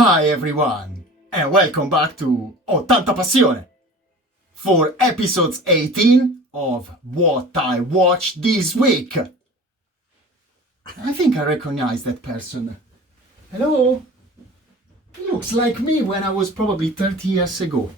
Hi everyone, and welcome back to Tanta Passione for episodes 18 of What I Watched This Week. I think I recognize that person. Hello? He looks like me when I was probably 30 years ago.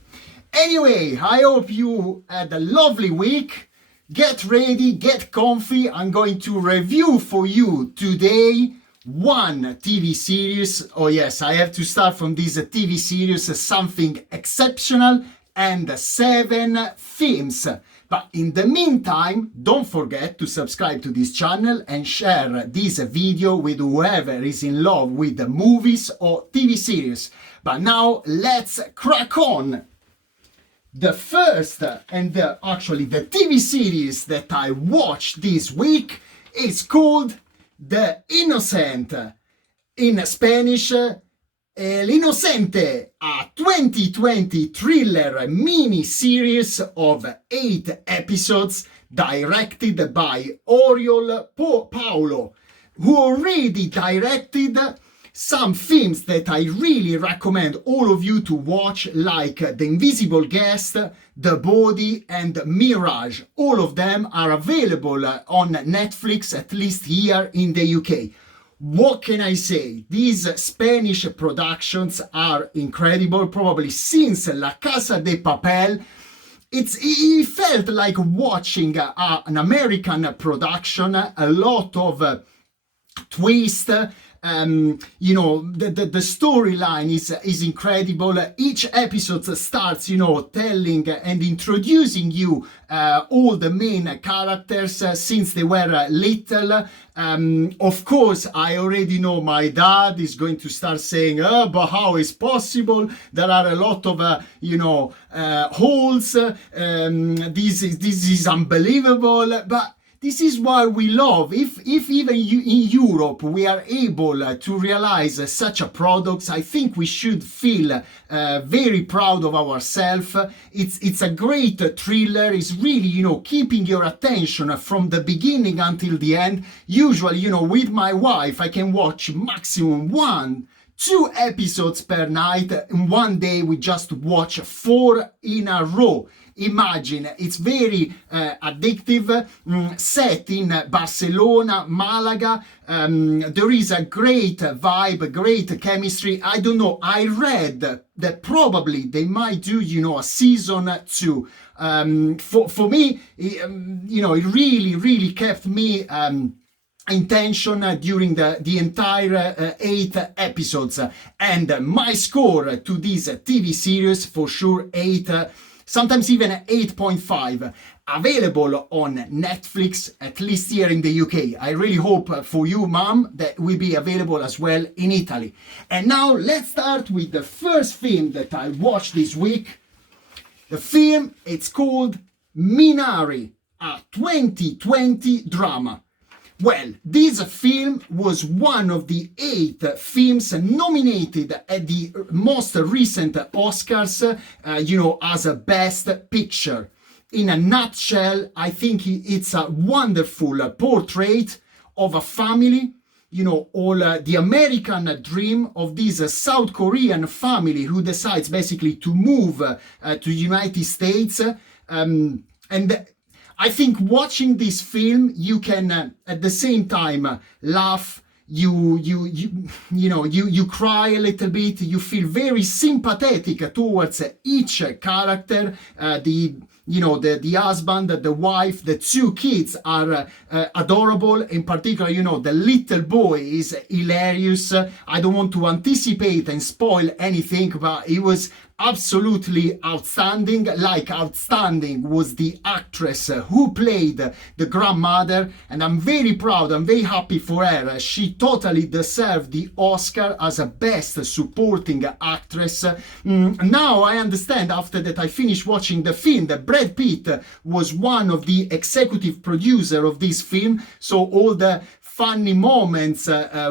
Anyway, I hope you had a lovely week. Get ready, get comfy. I'm going to review for you today one TV series. Oh yes, I have to start from this TV series, something exceptional, and 7 films. But in the meantime, don't forget to subscribe to this channel and share this video with whoever is in love with the movies or TV series. But now let's crack on. The first and the TV series that I watched this week is called The Innocent. In Spanish, El Inocente, a 2020 thriller mini-series of 8 episodes directed by Oriol Paulo, who already directed some films that I really recommend all of you to watch, like The Invisible Guest, The Body, and Mirage. All of them are available on Netflix, at least here in the UK. What can I say? These Spanish productions are incredible, probably since La Casa de Papel. It felt like watching an American production, a lot of twist. The storyline is incredible. Each episode starts, telling and introducing you all the main characters since they were little. Of course, I already know my dad is going to start saying, but how is possible? There are a lot of, holes. This is unbelievable. But this is why we love. If even in Europe we are able to realize such a product, I think we should feel very proud of ourselves. It's a great thriller. It's really, keeping your attention from the beginning until the end. Usually, with my wife, I can watch maximum 1-2 episodes per night. In one day, we just watch 4 in a row. Imagine, it's very addictive, set in Barcelona, Malaga. There is a great vibe, great chemistry. I don't know, I read that probably they might do, a season 2. For me, it really kept me in tension during the entire 8 episodes. And my score to this TV series, for sure 8, sometimes even 8.5, available on Netflix, at least here in the UK. I really hope for you, Mom, that will be available as well in Italy. And now let's start with the first film that I watched this week. The film, it's called Minari, a 2020 drama. Well, this film was one of the 8 films nominated at the most recent Oscars, as a Best Picture. In a nutshell, I think it's a wonderful portrait of a family, the American dream of this South Korean family who decides basically to move to United States. And I think watching this film, you can at the same time laugh, you cry a little bit, you feel very sympathetic towards each character. The husband, the wife, the 2 kids are adorable. In particular, the little boy is hilarious. I don't want to anticipate and spoil anything, but it was absolutely outstanding. Like outstanding was the actress who played the grandmother, and I'm very proud, I'm very happy for her. She totally deserved the Oscar as a Best Supporting Actress. Now I understand, after that I finished watching the film, that Brad Pitt was one of the executive producer of this film, so all the funny moments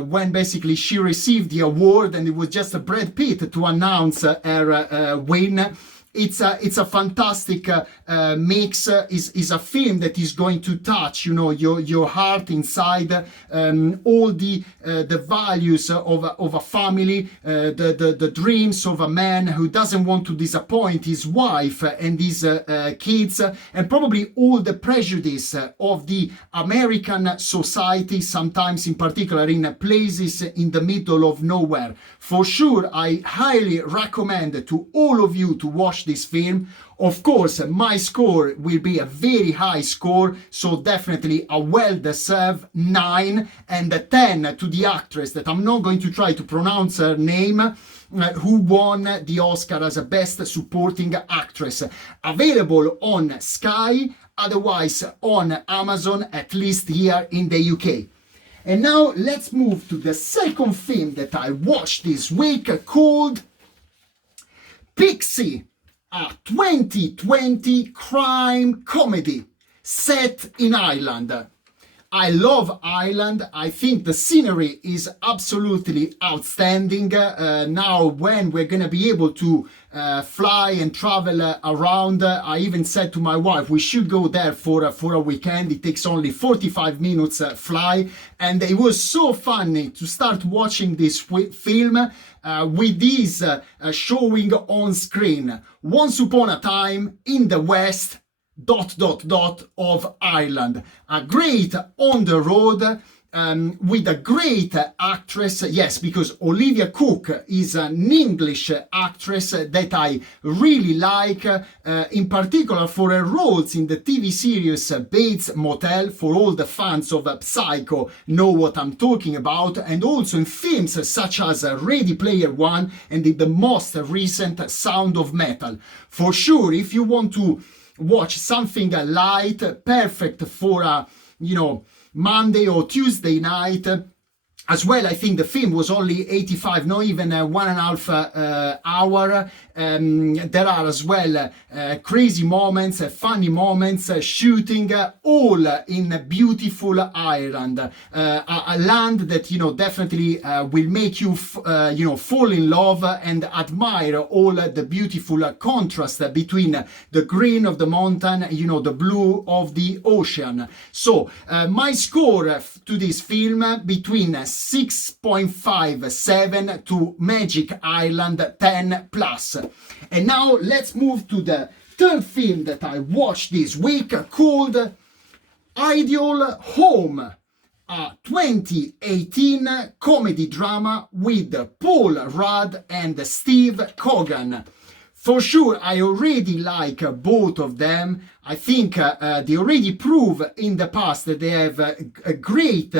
when basically she received the award and it was just Brad Pitt to announce her win. it's a fantastic mix. Is a film that is going to touch, you know, your heart inside, all the values of a family, the dreams of a man who doesn't want to disappoint his wife and his kids, and probably all the prejudice of the American society, sometimes in particular in places in the middle of nowhere. For sure, I highly recommend to all of you to watch this film. Of course, my score will be a very high score, so definitely a well-deserved 9, and a 10 to the actress that I'm not going to try to pronounce her name, who won the Oscar as a Best Supporting Actress. Available on Sky, otherwise on Amazon, at least here in the UK. And now let's move to the second film that I watched this week, called Pixie, a 2020 crime comedy set in Ireland. I love Ireland. I think the scenery is absolutely outstanding. Now when we're gonna be able to fly and travel around, I even said to my wife we should go there for a weekend. It takes only 45 minutes fly, and it was so funny to start watching this film with this showing on screen. Once upon a time in the West ... of Ireland. A great on the road with a great actress. Yes, because Olivia Cooke is an English actress that I really like, in particular for her roles in the TV series Bates Motel. For all the fans of Psycho know what I'm talking about, and also in films such as Ready Player One and in the most recent Sound of Metal. For sure, if you want to watch something light, perfect for a, you know, Monday or Tuesday night. As well, I think the film was only 85, not even 1.5 hour. There are as well crazy moments, funny moments, shooting, all in beautiful Ireland. A land that, you know, definitely will make you, you know, fall in love and admire all the beautiful contrast between the green of the mountain, you know, the blue of the ocean. So, my score to this film between 6.57 to Magic Island 10 plus. And now let's move to the third film that I watched this week, called Ideal Home, a 2018 comedy drama with Paul Rudd and Steve Coogan. For sure, I already like both of them. I think they already prove in the past that they have a great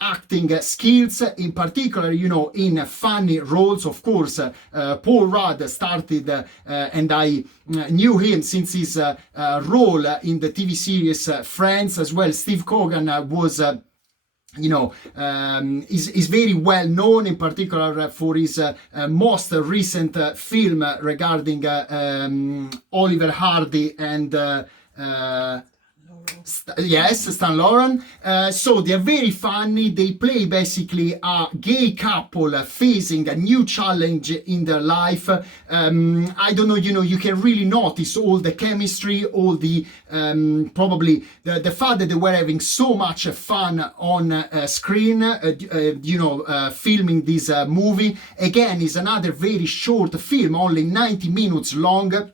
acting skills, in particular, you know, in funny roles. Of course, Paul Rudd started, and I knew him since his role in the TV series Friends. As well, Steve Coogan was... you know, is very well known, in particular for his most recent film regarding Oliver Hardy and Stan Laurel. So they're very funny. They play basically a gay couple facing a new challenge in their life. I don't know, you know, you can really notice all the chemistry, all the probably the fact that they were having so much fun on screen, you know, filming this movie. Again, is another very short film, only 90 minutes long.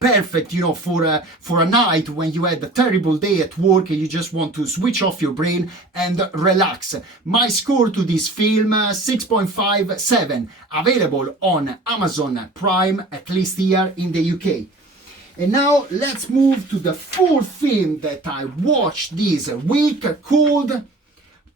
Perfect, you know, for a night when you had a terrible day at work and you just want to switch off your brain and relax. My score to this film, 6.57, available on Amazon Prime, at least here in the UK. And now let's move to the fourth film that I watched this week, called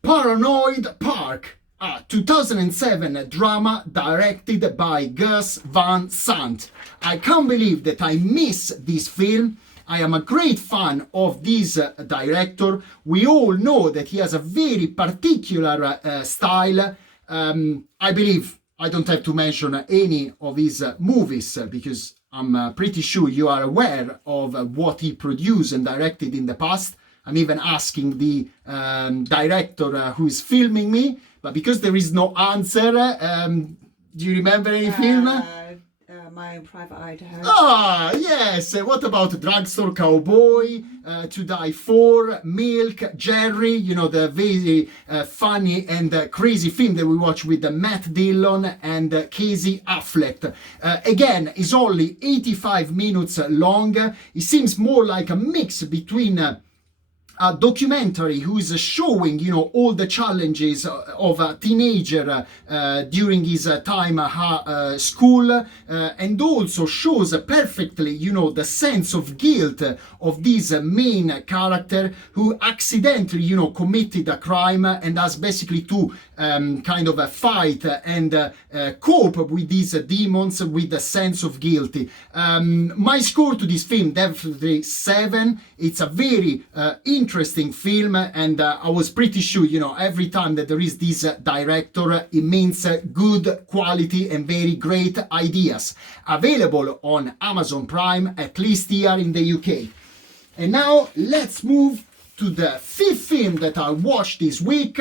Paranoid Park, a 2007 drama directed by Gus Van Sant. I can't believe that I miss this film. I am a great fan of this director. We all know that he has a very particular style. I believe I don't have to mention any of his movies because I'm pretty sure you are aware of what he produced and directed in the past. I'm even asking the director who is filming me, but because there is no answer, do you remember any film? My Eye and Private Idaho. Ah, yes. What about Drugstore Cowboy, To Die For, Milk, Jerry, you know, the very funny and crazy film that we watched with Matt Dillon and Casey Affleck. Again, it's only 85 minutes long. It seems more like a mix between a documentary who is showing, you know, all the challenges of a teenager during his time at school, and also shows perfectly, you know, the sense of guilt of this main character who accidentally, you know, committed a crime and has basically to kind of fight and cope with these demons with the sense of guilty. My score to this film, definitely 7. It's a very interesting film, and I was pretty sure, you know, every time that there is this director, it means good quality and very great ideas. Available on Amazon Prime, at least here in the UK. And now let's move to the 5th film that I watched this week,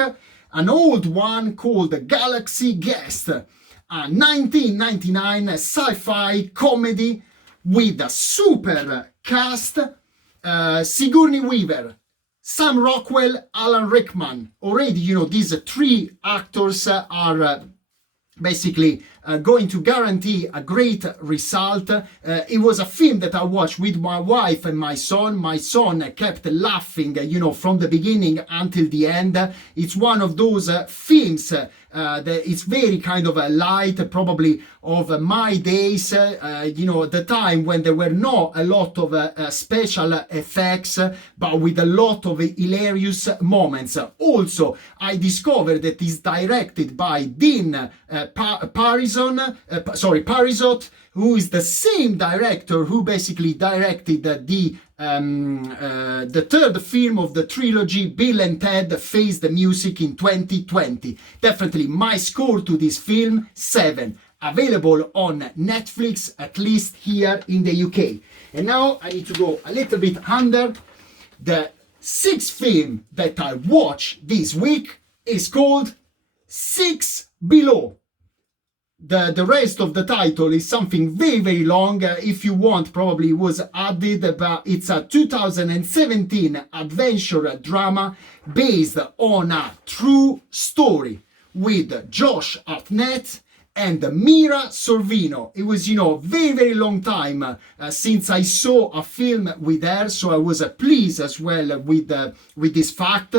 an old one called Galaxy Guest, a 1999 sci-fi comedy with a super cast. Sigourney Weaver, Sam Rockwell, Alan Rickman. Already, you know, these 3 actors are basically going to guarantee a great result. It was a film that I watched with my wife and my son. My son kept laughing, you know, from the beginning until the end. It's one of those films that it's very kind of a light, probably of my days, you know, the time when there were not a lot of special effects, but with a lot of hilarious moments. Also, I discovered that it's directed by Dean Parisot, who is the same director who basically directed the 3rd film of the trilogy, Bill and Ted Face the Music, in 2020. Definitely my score to this film, 7. Available on Netflix, at least here in the UK. And now I need to go a little bit under. The 6th film that I watched this week is called 6 Below. The rest of the title is something very, very long. If you want, probably it was added, but it's a 2017 adventure drama based on a true story with Josh Hartnett and Mira Sorvino. It was, you know, very, very long time since I saw a film with her, so I was pleased as well with this fact.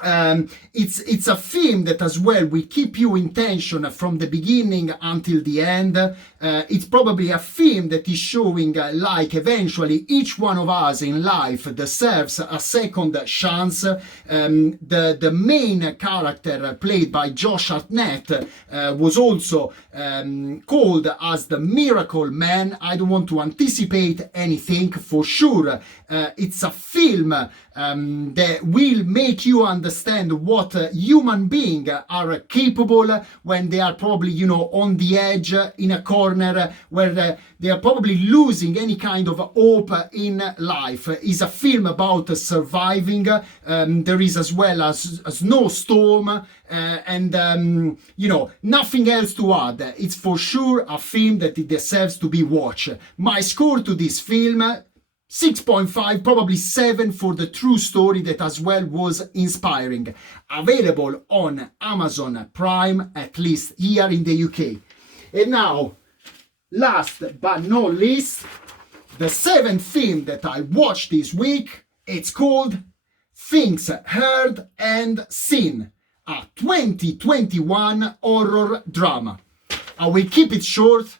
It's a film that as well will keep you in tension from the beginning until the end. It's probably a film that is showing like eventually each one of us in life deserves a second chance. The main character played by Josh Hartnett was also called as the Miracle Man. I don't want to anticipate anything for sure. It's a film that will make you understand what human beings are capable when they are probably, you know, on the edge in a corner where they are probably losing any kind of hope in life. It's a film about surviving. There is as well as a snowstorm and you know, nothing else to add. It's for sure a film that it deserves to be watched. My score to this film, 6.5, probably 7 for the true story that as well was inspiring. Available on Amazon Prime, at least here in the UK. And now, last but not least, the 7th film that I watched this week, it's called Things Heard and Seen, a 2021 horror drama. I will keep it short.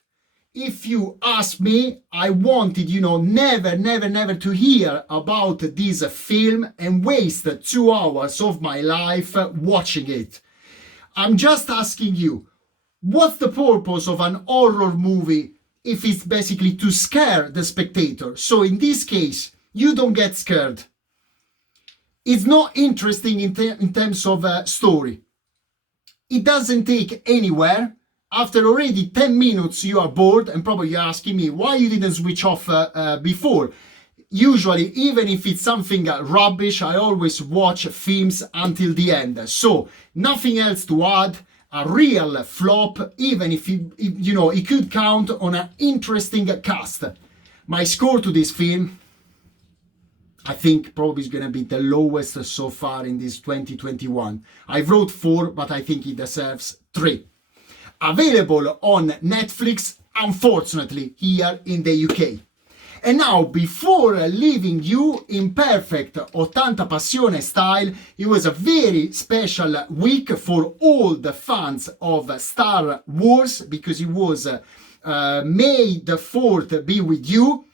If you ask me, I wanted, you know, never to hear about this film and waste 2 hours of my life watching it. I'm just asking you, what's the purpose of an horror movie if it's basically to scare the spectator? So in this case, you don't get scared. It's not interesting in terms of story. It doesn't take anywhere. After already 10 minutes, you are bored, and probably you're asking me why you didn't switch off before. Usually, even if it's something rubbish, I always watch films until the end. So, nothing else to add. a real flop, even if he could count on an interesting cast. My score to this film, I think probably is going to be the lowest so far in this 2021. I wrote 4, but I think it deserves 3. Available on Netflix, unfortunately, here in the UK. And now, before leaving you in perfect 80 Passione style, it was a very special week for all the fans of Star Wars, because it was May the 4th be with you.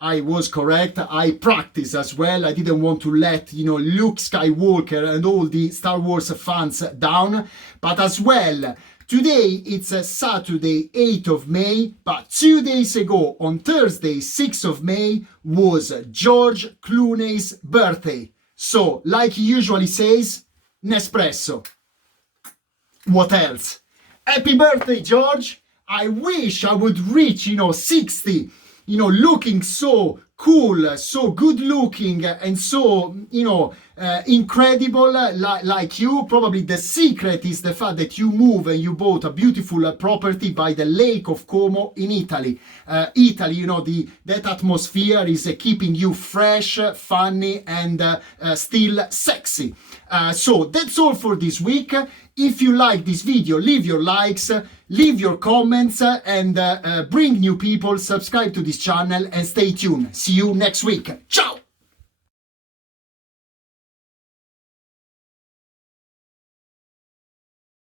I was correct. I practiced as well. I didn't want to let, Luke Skywalker and all the Star Wars fans down. But as well, today it's Saturday, 8th of May, but 2 days ago, on Thursday, 6th of May, was George Clooney's birthday. So, like he usually says, Nespresso. What else? Happy birthday, George! I wish I would reach, 60, looking so cool, so good looking, and so, incredible like you. Probably the secret is the fact that you move and you bought a beautiful property by the Lake of Como in Italy. Italy, that atmosphere is keeping you fresh, funny, and still sexy. So that's all for this week. If you like this video, leave your likes, leave your comments, and bring new people, subscribe to this channel, and stay tuned. See you next week. Ciao!